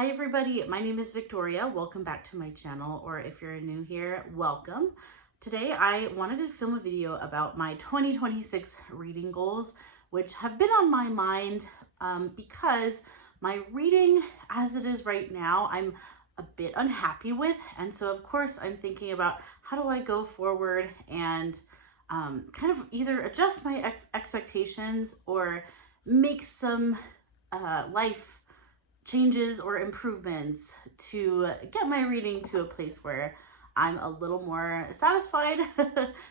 Hi everybody, my name is Victoria. Welcome back to my channel, or if you're new here, welcome. Today I wanted to film a video about my 2026 reading goals, which have been on my mind because my reading as it is right now, I'm a bit unhappy with. And so of course I'm thinking about how do I go forward and kind of either adjust my expectations or make some life changes or improvements to get my reading to a place where I'm a little more satisfied.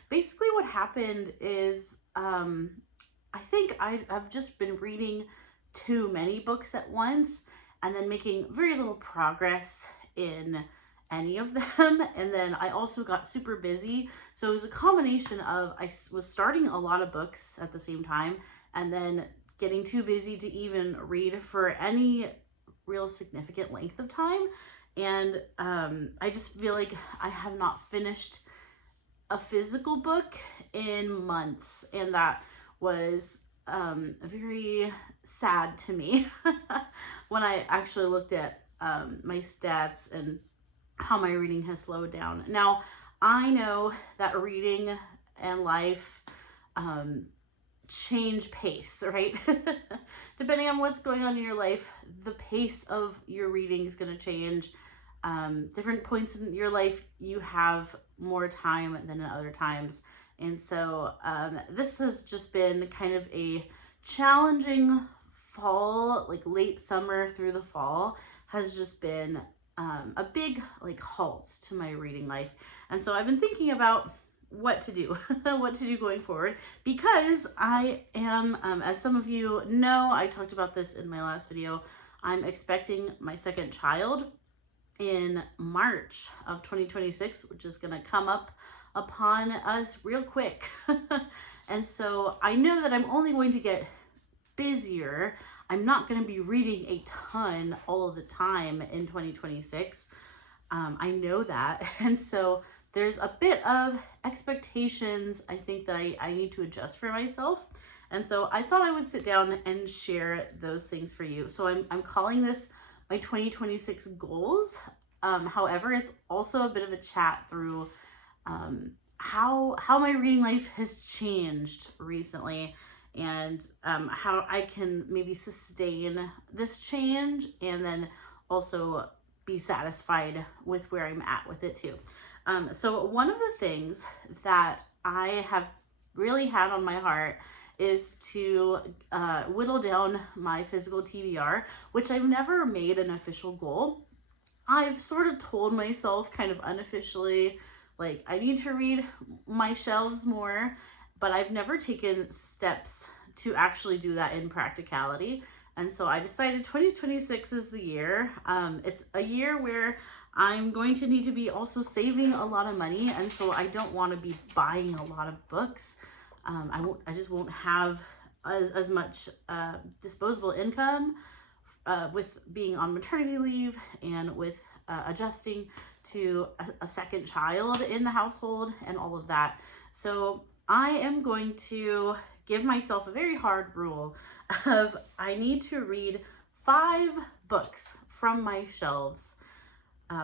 Basically what happened is I think I've just been reading too many books at once and then making very little progress in any of them. And then I also got super busy. So it was a combination of I was starting a lot of books at the same time and then getting too busy to even read for any real significant length of time. And I just feel like I have not finished a physical book in months, and that was very sad to me when I actually looked at my stats and how my reading has slowed down. Now I know that reading and life change pace, right? Depending on what's going on in your life, the pace of your reading is going to change. Different points in your life, you have more time than at other times. And so this has just been kind of a challenging fall, like late summer through the fall has just been a big like halt to my reading life. And so I've been thinking about what to do going forward, because I am, as some of you know, I talked about this in my last video, I'm expecting my second child in March of 2026, which is going to come up upon us real quick. And so I know that I'm only going to get busier. I'm not going to be reading a ton all of the time in 2026. I know that. And so there's a bit of expectations I think that I need to adjust for myself. And so I thought I would sit down and share those things for you. So I'm calling this my 2026 goals. However, it's also a bit of a chat through how my reading life has changed recently, and how I can maybe sustain this change and then also be satisfied with where I'm at with it too. So one of the things that I have really had on my heart is to whittle down my physical TBR, which I've never made an official goal. I've sort of told myself kind of unofficially, like I need to read my shelves more, but I've never taken steps to actually do that in practicality. And so I decided 2026 is the year. It's a year where I'm going to need to be also saving a lot of money, and so I don't want to be buying a lot of books. I just won't have as much disposable income with being on maternity leave and with adjusting to a second child in the household and all of that. So I am going to give myself a very hard rule of I need to read 5 books from my shelves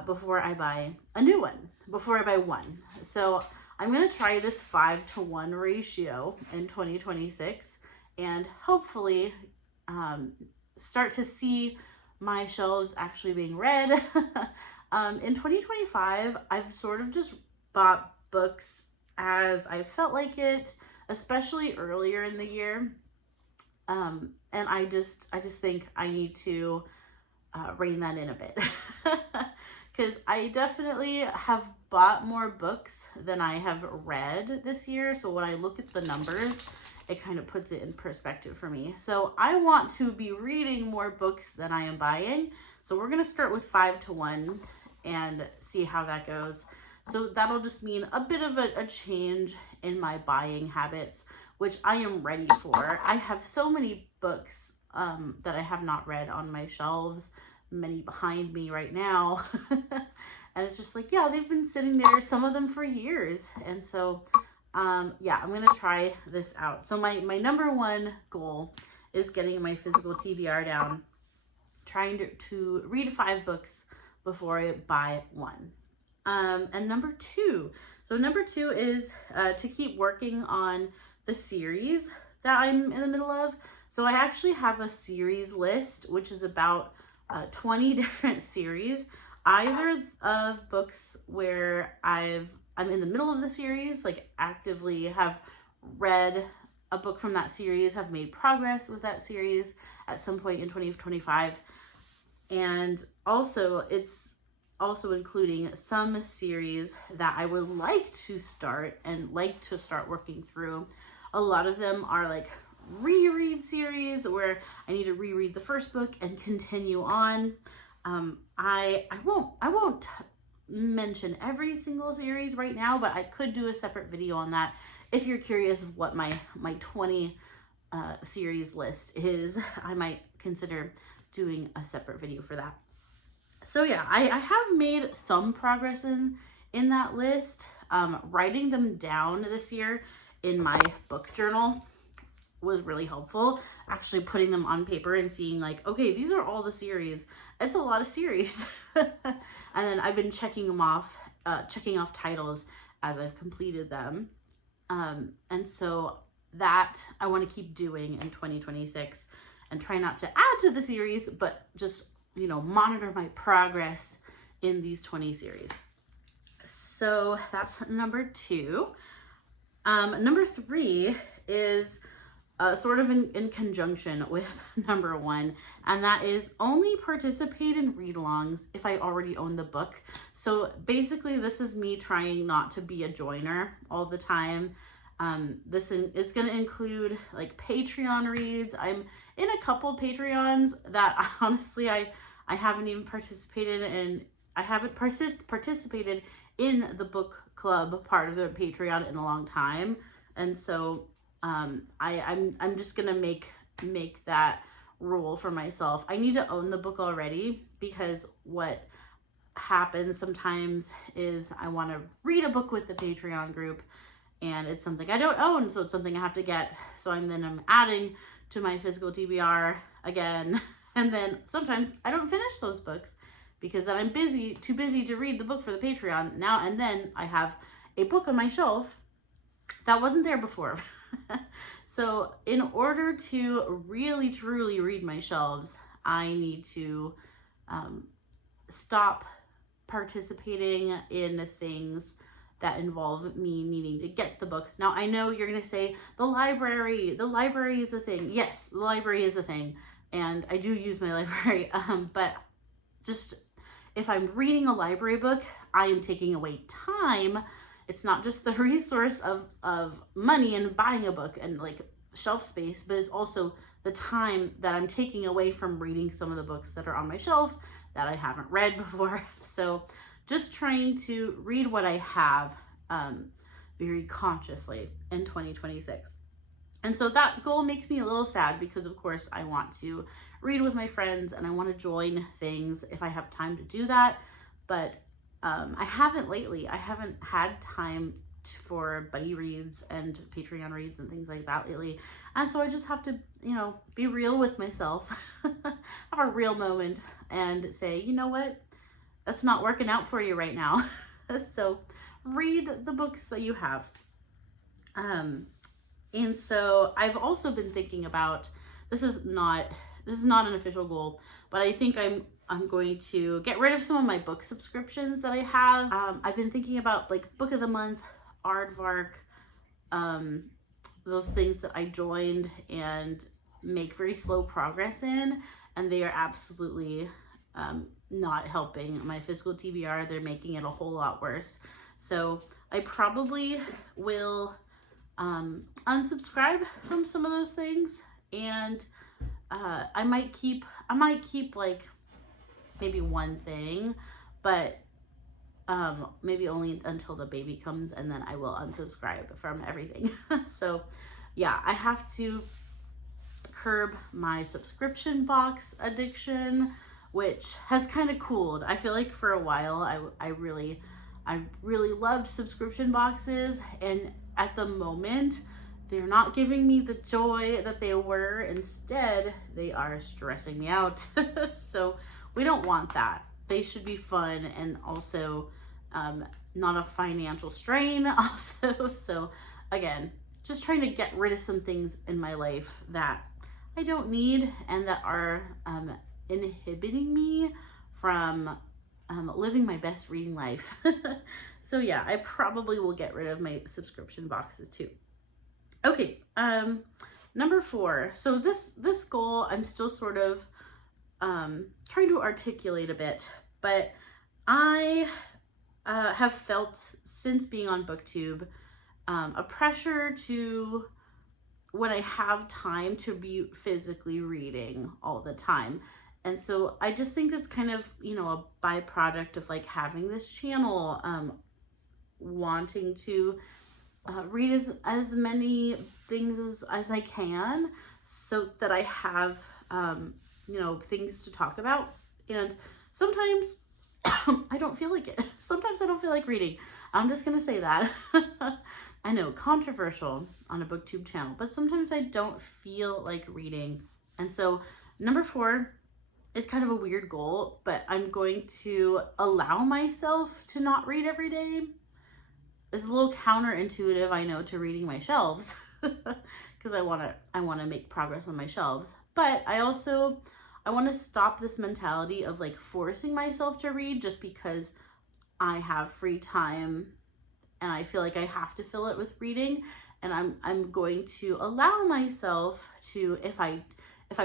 before I buy a new one, before I buy one. So I'm going to try this 5-to-1 ratio in 2026 and hopefully start to see my shelves actually being read. In 2025, I've sort of just bought books as I felt like it, especially earlier in the year. And I just think I need to rein that in a bit. Because I definitely have bought more books than I have read this year. So when I look at the numbers, it kind of puts it in perspective for me. So I want to be reading more books than I am buying. So we're going to start with 5-to-1 and see how that goes. So that'll just mean a bit of a change in my buying habits, which I am ready for. I have so many books that I have not read on my shelves, many behind me right now. And it's just like, yeah, they've been sitting there, some of them for years. And so, yeah, I'm going to try this out. So my number one goal is getting my physical TBR down. trying to read 5 books before I buy one. And number 2. So number 2 is to keep working on the series that I'm in the middle of. So I actually have a series list, which is about 20 different series, either of books where I'm in the middle of the series, like actively have read a book from that series, have made progress with that series at some point in 2025. And also it's also including some series that I would like to start working through. A lot of them are like reread series where I need to reread the first book and continue on. I won't mention every single series right now, but I could do a separate video on that if you're curious of what my 20 series list is. I might consider doing a separate video for that. So yeah, I have made some progress in that list. Writing them down this year in my book journal was really helpful. Actually putting them on paper and seeing like, okay, these are all the series. It's a lot of series. And then I've been checking off titles as I've completed them. And so that I want to keep doing in 2026 and try not to add to the series, but just, monitor my progress in these 20 series. So that's number 2. Number 3 is sort of in conjunction with number 1, and that is only participate in read-alongs if I already own the book. So basically this is me trying not to be a joiner all the time. It's going to include like Patreon reads. I'm in a couple Patreons that honestly I haven't even participated in. I haven't participated in the book club part of the Patreon in a long time, and so I'm just gonna make that rule for myself. I need to own the book already, because what happens sometimes is I want to read a book with the Patreon group and it's something I don't own, so it's something I have to get. So I'm adding to my physical TBR again, and then sometimes I don't finish those books because then I'm too busy to read the book for the Patreon now, and then I have a book on my shelf that wasn't there before. So in order to really truly read my shelves, I need to stop participating in things that involve me needing to get the book. Now I know you're gonna say the library is a thing. Yes, the library is a thing, and I do use my library, but just if I'm reading a library book, I am taking away time. It's not just the resource of money and buying a book and like shelf space, but it's also the time that I'm taking away from reading some of the books that are on my shelf that I haven't read before. So just trying to read what I have very consciously in 2026. And so that goal makes me a little sad because of course I want to read with my friends and I want to join things if I have time to do that. But I haven't lately. I haven't had time for buddy reads and Patreon reads and things like that lately. And so I just have to, be real with myself, have a real moment and say, you know what, that's not working out for you right now. So read the books that you have. And so I've also been thinking about, this is not an official goal, but I think I'm going to get rid of some of my book subscriptions that I have. I've been thinking about like Book of the Month, Aardvark, those things that I joined and make very slow progress in, and they are absolutely not helping my physical TBR. They're making it a whole lot worse. So I probably will unsubscribe from some of those things, and I might keep like maybe one thing, but maybe only until the baby comes, and then I will unsubscribe from everything. So yeah, I have to curb my subscription box addiction, which has kind of cooled. I feel like for a while I really loved subscription boxes, and at the moment they're not giving me the joy that they were. Instead, they are stressing me out. So we don't want that. They should be fun and also not a financial strain also. So again, just trying to get rid of some things in my life that I don't need and that are inhibiting me from living my best reading life. So yeah, I probably will get rid of my subscription boxes too. Okay, number 4. So this goal I'm still sort of trying to articulate a bit, but I have felt since being on BookTube a pressure to, when I have time, to be physically reading all the time. And so I just think it's kind of, you know, a byproduct of like having this channel, wanting to read as many things as I can so that I have, you know, things to talk about. And sometimes I don't feel like it. Sometimes I don't feel like reading. I'm just going to say that. I know, controversial on a BookTube channel, but sometimes I don't feel like reading. And so number 4 is kind of a weird goal, but I'm going to allow myself to not read every day. It's a little counterintuitive, I know, to reading my shelves because I want to make progress on my shelves. But I want to stop this mentality of like forcing myself to read just because I have free time and I feel like I have to fill it with reading. And I'm going to allow myself to, if I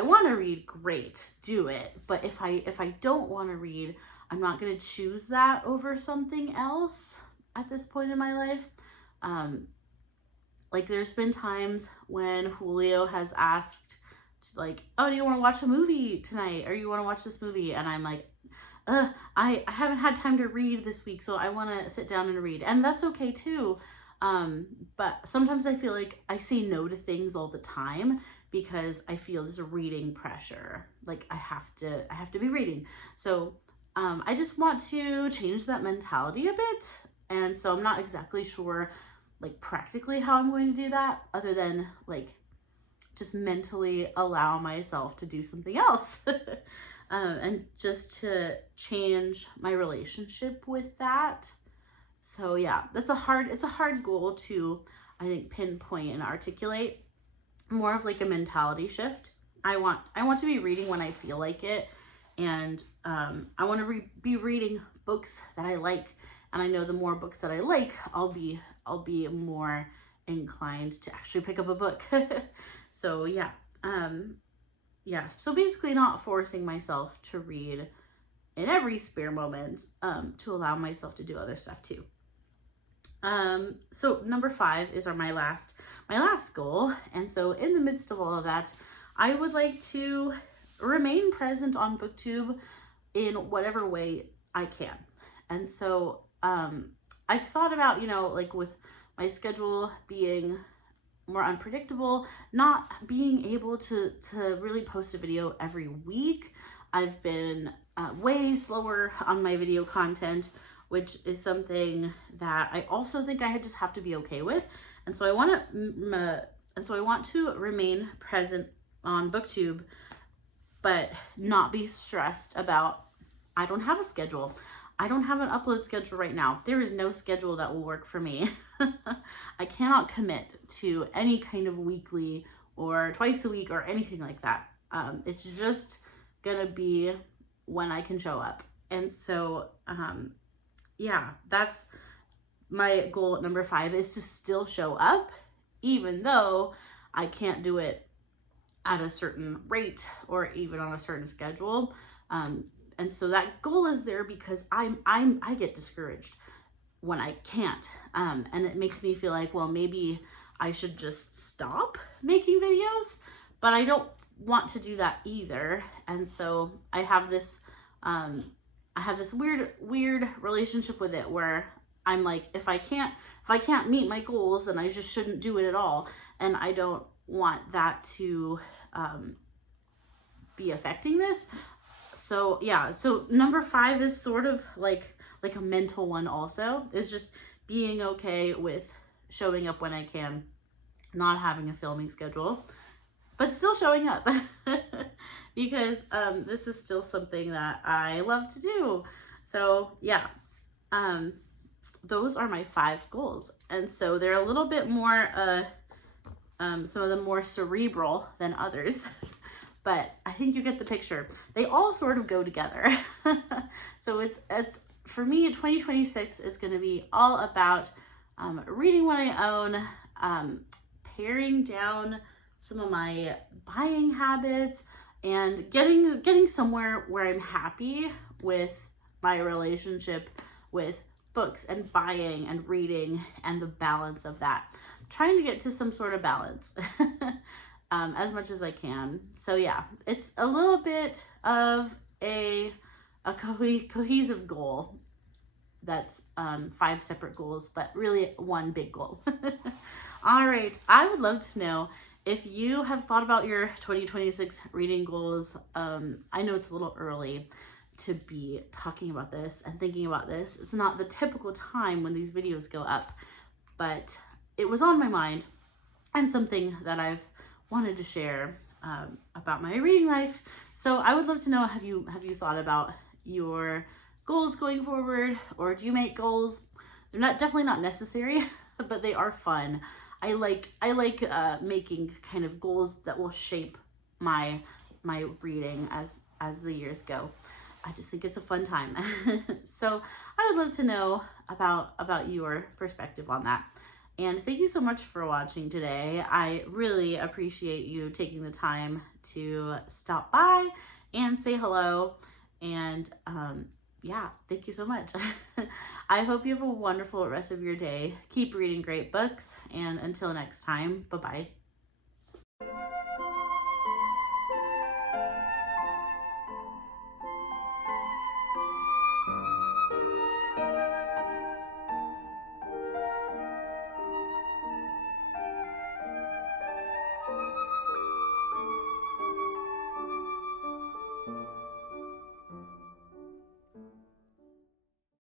want to read, great, do it. But if I don't want to read, I'm not going to choose that over something else at this point in my life. Like there's been times when Julio has asked, like, oh, do you want to watch a movie tonight? Or you want to watch this movie? And I'm like, I haven't had time to read this week, so I want to sit down and read. And that's okay too. But sometimes I feel like I say no to things all the time because I feel there's a reading pressure. Like I have to be reading. So I just want to change that mentality a bit. And so I'm not exactly sure like practically how I'm going to do that, other than like just mentally allow myself to do something else. And just to change my relationship with that. So yeah, it's a hard goal to, I think, pinpoint and articulate. More of like a mentality shift. I want to be reading when I feel like it, and I want to be reading books that I like. And I know the more books that I like, I'll be more inclined to actually pick up a book. So yeah, so basically not forcing myself to read in every spare moment, to allow myself to do other stuff too. So number 5 is my last goal. And so in the midst of all of that, I would like to remain present on BookTube in whatever way I can. And so, I've thought about, you know, like with my schedule being more unpredictable, not being able to really post a video every week. I've been way slower on my video content, which is something that I also think I just have to be okay with. And so I want to remain present on BookTube, but not be stressed about, I don't have a schedule. I don't have an upload schedule right now. There is no schedule that will work for me. I cannot commit to any kind of weekly or twice a week or anything like that. It's just gonna be when I can show up. And so, yeah, that's my goal at number 5, is to still show up, even though I can't do it at a certain rate or even on a certain schedule. And so that goal is there because I get discouraged when I can't. And it makes me feel like, well, maybe I should just stop making videos, but I don't want to do that either. And so I have this weird relationship with it where I'm like, if I can't meet my goals, then I just shouldn't do it at all. And I don't want that to be affecting this. So yeah, so number 5 is sort of like a mental one also, is just being okay with showing up when I can not having a filming schedule, but still showing up because this is still something that I love to do. So yeah, those are my 5 goals. And so they're a little bit more, some of them more cerebral than others, but I think you get the picture. They all sort of go together. So it's for me, 2026 is going to be all about reading what I own, paring down some of my buying habits, and getting somewhere where I'm happy with my relationship with books and buying and reading and the balance of that. I'm trying to get to some sort of balance as much as I can. So yeah, it's a little bit of a cohesive goal that's 5 separate goals, but really one big goal. All right, I would love to know if you have thought about your 2026 reading goals. I know it's a little early to be talking about this and thinking about this. It's not the typical time when these videos go up, but it was on my mind and something that I've wanted to share about my reading life. So I would love to know, have you thought about your goals going forward, or do you make goals? They're definitely not necessary, but they are fun. I like making kind of goals that will shape my reading as the years go. I just think it's a fun time. So I would love to know about your perspective on that. And thank you so much for watching today. I really appreciate you taking the time to stop by and say hello. And yeah, thank you so much. I hope you have a wonderful rest of your day. Keep reading great books, and until next time, bye-bye.